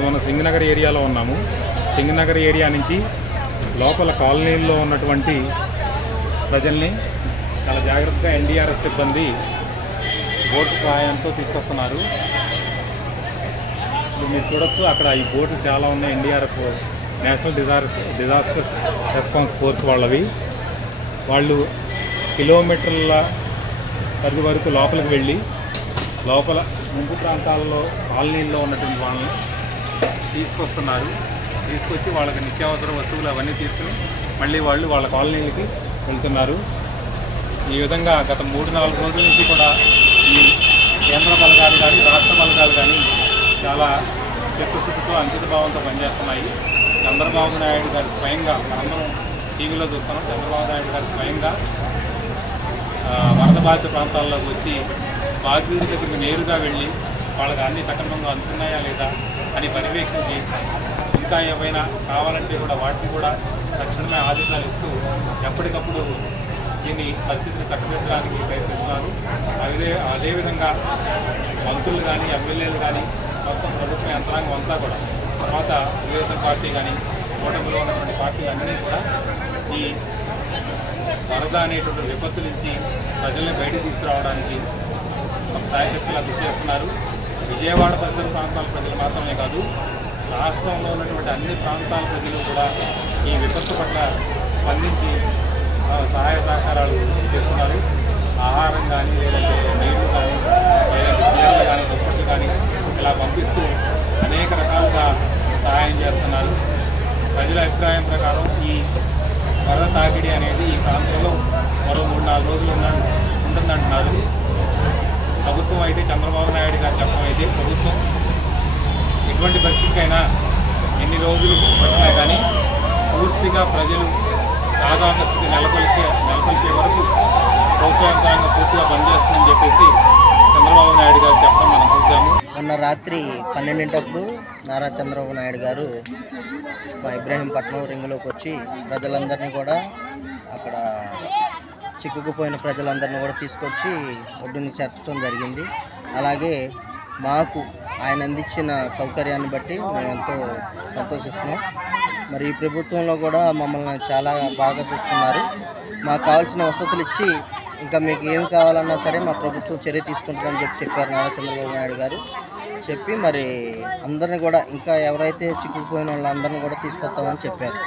ఇప్పుడు మనం సింగనగర్ ఏరియాలో ఉన్నాము. సింగనగర్ ఏరియా నుంచి లోపల కాలనీల్లో ఉన్నటువంటి ప్రజల్ని చాలా జాగ్రత్తగా ఎన్డీఆర్ఎఫ్ సిబ్బంది బోటు సహాయంతో తీసుకొస్తున్నారు. ఇప్పుడు మీరు చూడొచ్చు, అక్కడ ఈ బోట్లు చాలా ఉన్నాయి. NDRF national disasters response force వాళ్ళవి. వాళ్ళు కిలోమీటర్ల పరిధి వరకు లోపలికి వెళ్ళి లోపల ముంపు ప్రాంతాల్లో కాలనీల్లో ఉన్నటువంటి వాళ్ళని తీసుకొస్తున్నారు. తీసుకొచ్చి వాళ్ళకి నిత్యావసర వస్తువులు అవన్నీ తీసుకుని మళ్ళీ వాళ్ళు వాళ్ళ కాలనీలకి వెళ్తున్నారు. ఈ విధంగా గత 3-4 రోజుల నుంచి కూడా ఈ కేంద్ర బలగాలు కానీ రాష్ట్ర బలగాలు కానీ చాలా చిత్తశుద్ధితో అంకితభావంతో పనిచేస్తున్నాయి. చంద్రబాబు నాయుడు గారు స్వయంగా, మనందరం టీవీలో చూస్తున్నాం, చంద్రబాబు నాయుడు గారు స్వయంగా వరద బాధిత ప్రాంతాల్లోకి వచ్చి బాధితుల దగ్గరికి నేరుగా వెళ్ళి వాళ్ళకి అన్ని సక్రమంగా అందుతున్నాయా లేదా అని పర్యవేక్షించి ఇంకా ఏమైనా కావాలంటే కూడా వాటిని కూడా తక్షణమే ఆదేశాలు ఇస్తూ ఎప్పటికప్పుడు దీన్ని పరిస్థితిని చక్కబెట్టడానికి ప్రయత్నిస్తున్నారు. అదేవిధంగా మంత్రులు కానీ ఎమ్మెల్యేలు కానీ మొత్తం ప్రభుత్వ యంత్రాంగం అంతా కూడా, తర్వాత తెలుగుదేశం పార్టీ కానీ కూటమిలో ఉన్నటువంటి పార్టీలన్నీ కూడా ఈ వరద అనేటువంటి విపత్తు నుంచి ప్రజల్ని బయటకు తీసుకురావడానికి సాయశక్తులా కృషి చేస్తున్నారు. విజయవాడ పరిసర ప్రాంతాల ప్రజలు మాత్రమే కాదు, రాష్ట్రంలో ఉన్నటువంటి అన్ని ప్రాంతాల ప్రజలు కూడా ఈ విపత్తు పట్ల స్పందించి సహాయ సహకారాలు చేస్తున్నారు. ఆహారం కానీ, లేదంటే నీళ్లు కానీ, లేదంటే చీరలు కానీ, దుప్పట్లు కానీ ఇలా పంపిస్తూ అనేక రకాలుగా సహాయం చేస్తున్నారు. ప్రజల అభిప్రాయం ప్రకారం ఈ వరద తాకిడి అనేది ఈ ప్రాంతంలో మరో 3-4 రోజులు ఉంటుందంటున్నారు. ప్రభుత్వం అయితే, చంద్రబాబు నాయుడు గారు చెప్పడం అయితే, ప్రభుత్వం ఎటువంటి పరిస్థితికైనా ఎన్ని రోజులు పట్టినా కానీ పూర్తిగా ప్రజలు సాధారణ స్థితి నెలకొల్పే వరకు ప్రభుత్వ యంత్రాంగం పూర్తిగా పనిచేస్తుందని చెప్పేసి చంద్రబాబు నాయుడు గారు చెప్పడం మనం చూసాము. మొన్న రాత్రి 12 నారా చంద్రబాబు నాయుడు గారు మా ఇబ్రహీంపట్నం రింగులోకి వచ్చి ప్రజలందరినీ కూడా, అక్కడ చిక్కుకుపోయిన ప్రజలందరినీ కూడా తీసుకొచ్చి ఒడ్డుని చేర్చడం జరిగింది. అలాగే మాకు ఆయన అందించిన సౌకర్యాన్ని బట్టి మేము ఎంతో సంతోషిస్తున్నాం. మరి ఈ ప్రభుత్వంలో కూడా మమ్మల్ని చాలా బాగా చూస్తున్నారు. మాకు కావాల్సిన వసతులు ఇచ్చి ఇంకా మీకు ఏం కావాలన్నా సరే మా ప్రభుత్వం చర్య తీసుకుంటుందని చెప్పారు నారా చంద్రబాబు నాయుడు గారు. చెప్పి మరి అందరిని కూడా, ఇంకా ఎవరైతే చిక్కుకుపోయిన వాళ్ళందరినీ కూడా తీసుకొస్తామని చెప్పారు.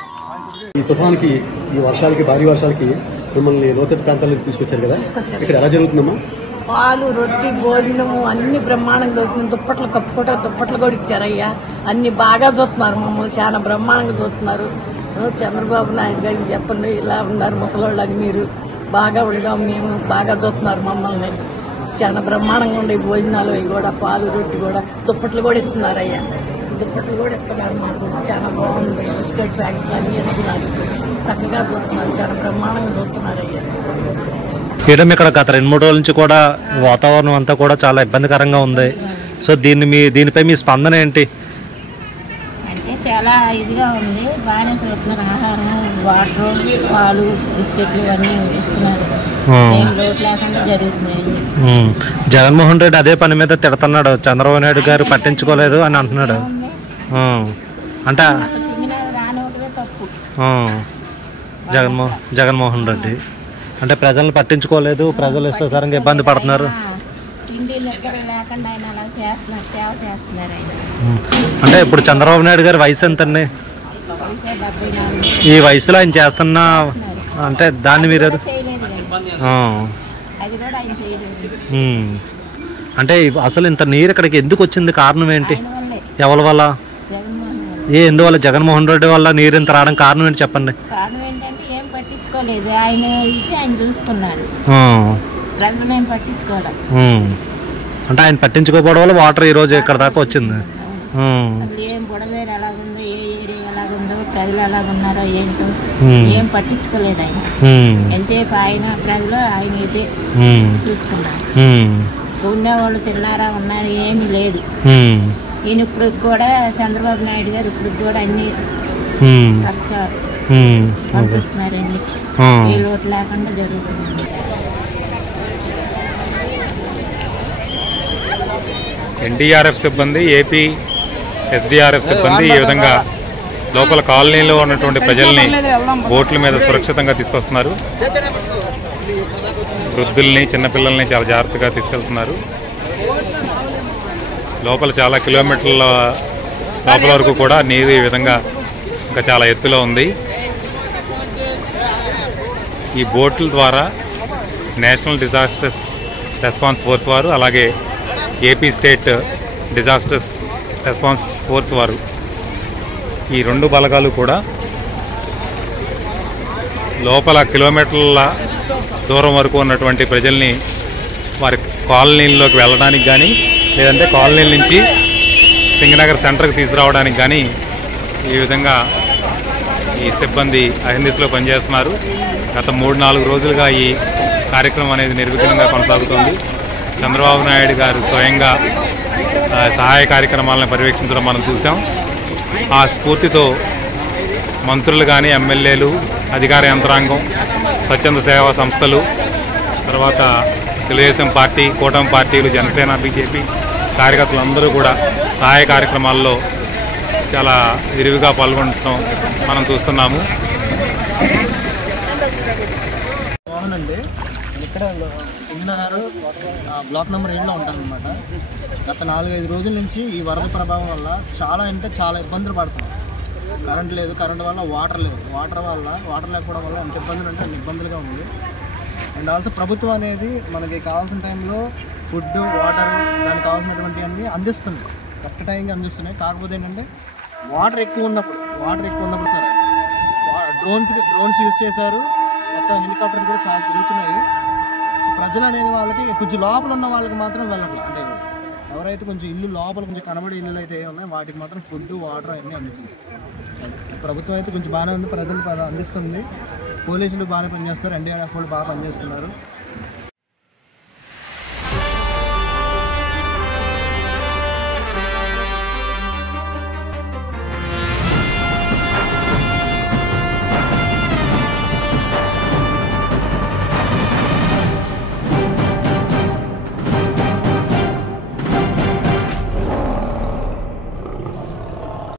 ఈ తుఫాన్కి, ఈ వర్షాలకి, భారీ వర్షాలకి మిమ్మల్ని లోతట్టు ప్రాంతాలకు తీసుకొచ్చారు కదా, ఇక్కడ ఎలా జరుగుతుందమ్మా? పాలు, రొట్టి, భోజనము అన్ని బ్రహ్మాండంగా దొరుకుతుంది. దుప్పట్లు కప్పుకోవటం, దుప్పట్లు కూడా ఇచ్చారయ్యా. అన్ని బాగా చూస్తున్నారు, మమ్మల్ని చాలా బ్రహ్మాండంగా చూస్తున్నారు. చంద్రబాబు నాయుడు గారికి చెప్పండి, ఇలా ఉన్నారు ముసలోళ్ళని, మీరు బాగా ఉండడం, మేము బాగా చూస్తున్నారు మమ్మల్ని. చాలా బ్రహ్మాండంగా ఉండే భోజనాలు అవి కూడా, పాలు, రొట్టి కూడా, దుప్పట్లు కూడా ఇస్తున్నారయ్యా. దుప్పట్లు కూడా ఇస్తున్నారు మాకు, చాలా బాగుంది. బిస్కెట్ ప్యాకెట్లు అన్ని ఇస్తున్నారు, చక్కగా చూస్తున్నారు, చాలా బ్రహ్మాండంగా చూస్తున్నారయ్యా. ఇక్కడ గత 2-3 రోజుల నుంచి కూడా వాతావరణం అంతా కూడా చాలా ఇబ్బందికరంగా ఉంది. సో దీనిపై మీ స్పందన ఏంటి? అంటే చాలా ఇదిగా ఉంది, బాగానే చూస్తున్నారు. ఆహారం, వాటర్, పాలు, బిస్కెట్లు అన్నీ ఇస్తున్నారు, లోటు లేకుండా జరుగుతున్నాయి. జగన్మోహన్ రెడ్డి అదే పని మీద తిడుతున్నాడు, చంద్రబాబు నాయుడు గారు పట్టించుకోలేదు అని అంటున్నాడు. అంటే జగన్మోహన్ రెడ్డి అంటే ప్రజలను పట్టించుకోలేదు, ప్రజలు ఇష్టసారంగా ఇబ్బంది పడుతున్నారు. అంటే ఇప్పుడు చంద్రబాబు నాయుడు గారి వయసు ఎంతండి? ఈ వయసులో ఆయన చేస్తున్నా అంటే దాన్ని మీరు అంటే అసలు ఇంత నీరు ఇక్కడికి ఎందుకు వచ్చింది? కారణం ఏంటి? ఎవరి వల్ల? ఎందువల్ల? జగన్మోహన్ రెడ్డి వల్ల నీరు ఇంత రావడం కారణం ఏంటి చెప్పండి. అంటే ఆయన పట్టించుకోకపోవడం వల్ల వాటర్ ఈ రోజు ఇక్కడ దాకా వచ్చింది. ప్రజలు ఎలాగున్నారో ఏంటో ఏం పట్టించుకోలేదు ఆయన. ఎంతసేపు ఆయన ప్రజలు ఆయన ఇదే చూసుకున్నారు. ఉండేవాళ్ళు తిన్నారా, ఉన్నారు, ఏమీ లేదు. ఈయన ఇప్పుడు కూడా చంద్రబాబు నాయుడు గారు ఇప్పుడు కూడా అన్ని పంపిస్తున్నారండి, ఏ లోటు లేకుండా జరుగుతుంది. ఎన్డీఆర్ఎఫ్ సిబ్బంది, ఏపీ ఎస్డిఆర్ఎఫ్ సిబ్బంది ఈ విధంగా లోపల కాలనీలో ఉన్నటువంటి ప్రజల్ని బోట్ల మీద సురక్షితంగా తీసుకొస్తున్నారు. వృద్ధుల్ని, చిన్నపిల్లల్ని చాలా జాగ్రత్తగా తీసుకెళ్తున్నారు. లోపల చాలా కిలోమీటర్ల లోపల వరకు కూడా నీరు ఈ విధంగా ఇంకా చాలా ఎత్తులో ఉంది. ఈ బోట్ల ద్వారా నేషనల్ డిజాస్టర్స్ రెస్పాన్స్ ఫోర్స్ వారు, అలాగే AP state disasters response force వారు, ఈ రెండు బలగాలు కూడా లోపల కిలోమీటర్ల దూరం వరకు ఉన్నటువంటి ప్రజల్ని వారి కాలనీల్లోకి వెళ్ళడానికి కానీ, లేదంటే కాలనీల నుంచి సింగనగర్ సెంటర్కి తీసుకురావడానికి కానీ ఈ విధంగా ఈ సిబ్బంది అహిందిస్లో పనిచేస్తున్నారు. గత 3-4 రోజులుగా ఈ కార్యక్రమం అనేది నిర్విఘ్నంగా కొనసాగుతోంది. చంద్రబాబు నాయుడు గారు స్వయంగా సహాయ కార్యక్రమాలను పర్యవేక్షించడం మనం చూసాం. ఆ స్ఫూర్తితో మంత్రులు కానీ, ఎమ్మెల్యేలు, అధికార యంత్రాంగం, స్వచ్ఛంద సేవా సంస్థలు, తర్వాత తెలుగుదేశం పార్టీ, కూటమి పార్టీలు, జనసేన, బీజేపీ కార్యకర్తలందరూ కూడా సహాయ కార్యక్రమాల్లో చాలా విరివిగా పాల్గొనడం మనం చూస్తున్నాము. అవునండి, ఇక్కడ సింగనగర్ బ్లాక్ నెంబర్ 7లో ఉంటానన్నమాట. గత 4-5 రోజుల నుంచి ఈ వరద ప్రభావం వల్ల చాలా అంటే చాలా ఇబ్బందులు పడుతున్నాం. కరెంట్ లేదు, కరెంట్ వల్ల వాటర్ లేదు, వాటర్ లేకపోవడం వల్ల ఎంత ఇబ్బందులు అంటే అన్ని ఇబ్బందులుగా ఉంది. అండ్ ఆల్సో ప్రభుత్వం అనేది మనకి కావాల్సిన టైంలో ఫుడ్, వాటర్, దానికి కావాల్సినటువంటి అన్నీ అందిస్తుంది, కరెక్ట్ టైంకి అందిస్తున్నాయి. కాకపోతే ఏంటంటే వాటర్ ఎక్కువ ఉన్నప్పుడు డ్రోన్స్ యూజ్ చేశారు, మొత్తం హెలికాప్టర్స్ కూడా చాలా తిరుగుతున్నాయి. సో ప్రజలు అనేది వాళ్ళకి కొంచెం లోపల ఉన్న వాళ్ళకి మాత్రం వెళ్ళట్లేదు. అంటే ఎవరైతే కొంచెం ఇల్లు లోపల కొంచెం కనబడి ఇల్లులు అయితే ఉన్నాయో వాటికి మాత్రం ఫుడ్, వాటర్ అన్నీ అందుతుంది. ప్రభుత్వం అయితే కొంచెం బాగానే ఉంది, ప్రజలు అందిస్తుంది. పోలీసులు బాగానే పనిచేస్తారు, ఎన్డీఆర్ఎఫ్ వాళ్ళు బాగా పనిచేస్తున్నారు.